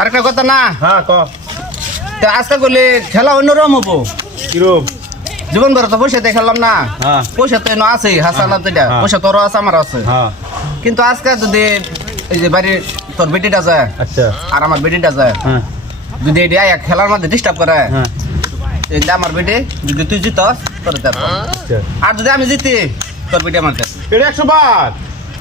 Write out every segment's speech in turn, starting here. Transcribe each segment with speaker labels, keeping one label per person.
Speaker 1: আরেকটা কথা না হ্যাঁ ক তো আজকে বলে খেলা অন্যরকম হবো কিরম জীবন ভরে তো পয়সা খেললাম না হ্যাঁ। পয়সা তো এনে আছে হাসালাম যেটা পয়সা তোরও আছে আমার আছে হ্যাঁ। কিন্তু আজকে যদি এই যে বাড়ির তোর বেটিটা যায় আচ্ছা। আর আমার বেটিটা যায় হ্যাঁ। যদি এটা আয়া খেলার মধ্যে ডিস্টার্ব করে আমার বেটি যদি তুই জিত তোর আচ্ছা। আর যদি আমি জিতি তোর বেটি আমার
Speaker 2: এটা একশো বার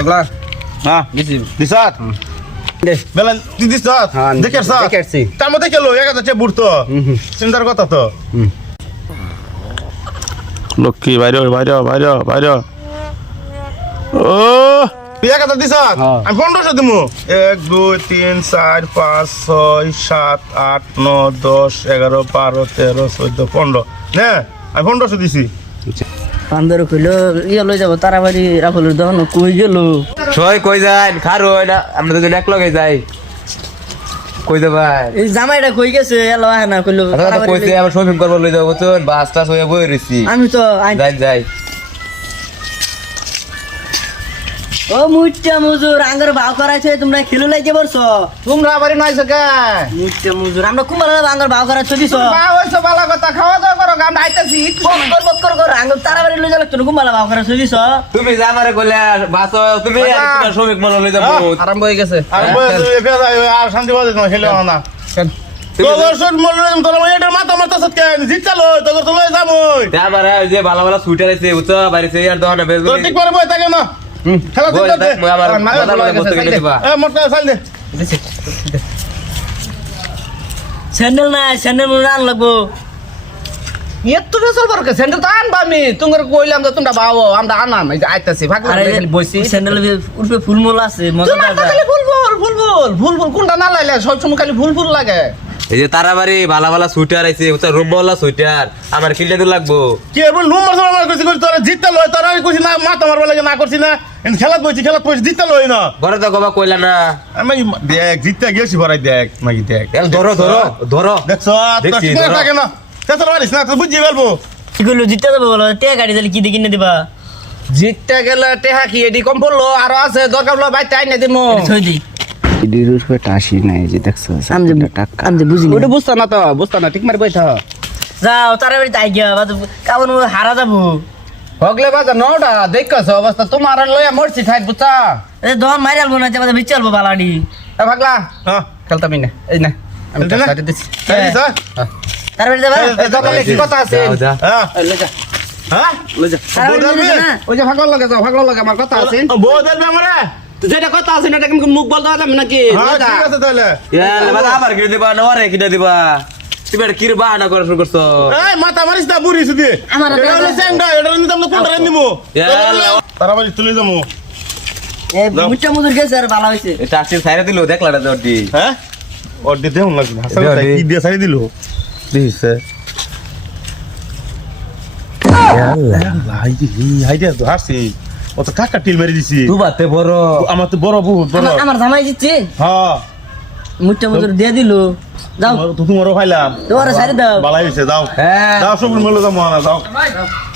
Speaker 2: Aglar. হ্যাঁ দিছি দিছ বেলা তুই দিছ দেখের সাথ দেখেছি তার মধ্যে খেলো এক হাজার বুড়তো চিন্তার কথা তো লক্ষ্মী বাইরে বাইরে বাইরে বাইরে ও তুই এক হাজার দিছ হ্যাঁ। আমি পনেরোশো দিব এক দুই তিন চার পাঁচ ছয় সাত আট ন দশ এগারো বারো তেরো চোদ্দ পনেরো হ্যাঁ আমি পনেরোশো দিছি
Speaker 1: বান্দর কইলো ইয়ে লই যাব তারাবাড়ি রাহুলের দোকান কই গেল
Speaker 2: ছয় কই যান খারো এটা আমরা দুজন এক লগে যাই কই দে ভাই
Speaker 1: এই জামাইটা কই গেছে এলো আহে না কইলো
Speaker 2: আচ্ছা, আচ্ছা, কইতে আবার শপিং করব লই যাব বুঝছেন বাস টাস হয়ে বই আমি তো যাই যাই
Speaker 1: ও মুইটা মুজুর আঙ্গর ভাও করাইছে তোমরা খেলো লাইতে পারছো
Speaker 2: তোমরা বাড়ি নাইছো কে
Speaker 1: মুইটা মুজুর আমরা কুমার আঙ্গর ভাও করাইছো দিছো
Speaker 2: ভাও হইছো ভালো কথা খাওয়া দাওয়া করো গাম আইতাছি
Speaker 1: বকর বকর কর আঙ্গর তারা বাড়ি লই যালো কুমার ভাও করাইছো দিছো
Speaker 2: তুমি যা আমারে কইলে বাসো তুমি আর শ্রমিক মন লই যাবো আরম্ভ হই গেছে হ্যাঁ, আরম্ভ হই হ্যাঁ। গেছে আর শান্তি বাজে না খেলো হ্যাঁ। না জিতচালো
Speaker 1: ভালো ভালো সুইটার আছে উচ্চ বাড়ি আর দোকানে বেশ
Speaker 2: ঠিক পারবো তাকে না ফুল ফুল দে নাই
Speaker 1: স্যান্ডেল মনে আন লাগবো
Speaker 2: এত বেসল পারকে স্যান্ডেল তো আনবা আমি তোমার কইলাম যে তোমরা বাবো আমরা আনাম এই যে আইতাছি
Speaker 1: ভাগ ফুল স্যান্ডেল উঠবে ফুলমূল আছে
Speaker 2: ফুল ফুলফুল ফুলফুল ফুলফুল কোনটা না লাইলে সব সময় খালি ফুলফুল লাগে
Speaker 1: এই যে তারাবাড়ি ভালা ভালা সুইটার আইছে ওটা রুমওয়ালা সুইটার আমার কিনলে তো লাগবো
Speaker 2: কি এবার লুম মারছ আমার কইছি কইছি তোরা জিততে লয় তোরা কইছি না মাথা মারবা লাগে না করছি না এন খেলাত বইছি খেলাত বইছি জিততে লয় না
Speaker 1: ঘরে তো গবা কইলা না
Speaker 2: আমি দেখ জিততে গেছি ভরাই দেখ নাকি দেখ
Speaker 1: এল ধরো ধরো
Speaker 2: ধরো দেখছ দেখছি না থাকে না তেতর মারিস না তুই বুঝি বলবো
Speaker 1: কি কইলো জিততে যাবো বলো তে গাড়ি দিলে কি দিকিনে দিবা
Speaker 2: জিততে গেলে টেহা কি এডি কম পড়লো আর আছে দরকার হলো বাইতে আইনা দিমু
Speaker 1: থই দি ইডির উপরে টাসি নাই যে দেখছো আমি যে টাকা আমি যে বুঝি
Speaker 2: ওটা বুঝতা না তো বুঝতা না ঠিক মারি বইতা
Speaker 1: যাও তাড়াতাড়ি যাই গিয়া বাদ কাবন হারা যাবো
Speaker 2: হগলে বাজা নটা দেখছো অবস্থা তোমার লয়া মরছি ঠাই ভাগল লাগে যাও হ্যাঁ। হ্যাঁ? ভাগল লাগে আমার কথা আছে
Speaker 1: বউ দেবে আমারে
Speaker 2: যেটা কথা আছে এটা কিন্তু মুখ বলতে নাকি হ্যাঁ,
Speaker 1: দিবা না ওরে দিবা তুমি এটা কির বাহানা করা আচ্ছা। এ মুটা মুদুর গেছে আর ভালো হইছে
Speaker 2: এটা আসছে সাইরা দিলো দেখলাটা হ্যাঁ? দিলো হাই হাই দিয়া তো কাকা টিল মেরে দিছি
Speaker 1: দুবাতে বড়
Speaker 2: আমার তো বড় বহুত
Speaker 1: বড় আমার জামাই দিচ্ছে হ্যাঁ মুটটা মুটটা দিয়ে দিল যাও
Speaker 2: তো তোমারও খাইলাম
Speaker 1: তোমার সারি দাও বালাই হইছে যাও হ্যাঁ।
Speaker 2: যাও সব মিলে যাও মহানা যাও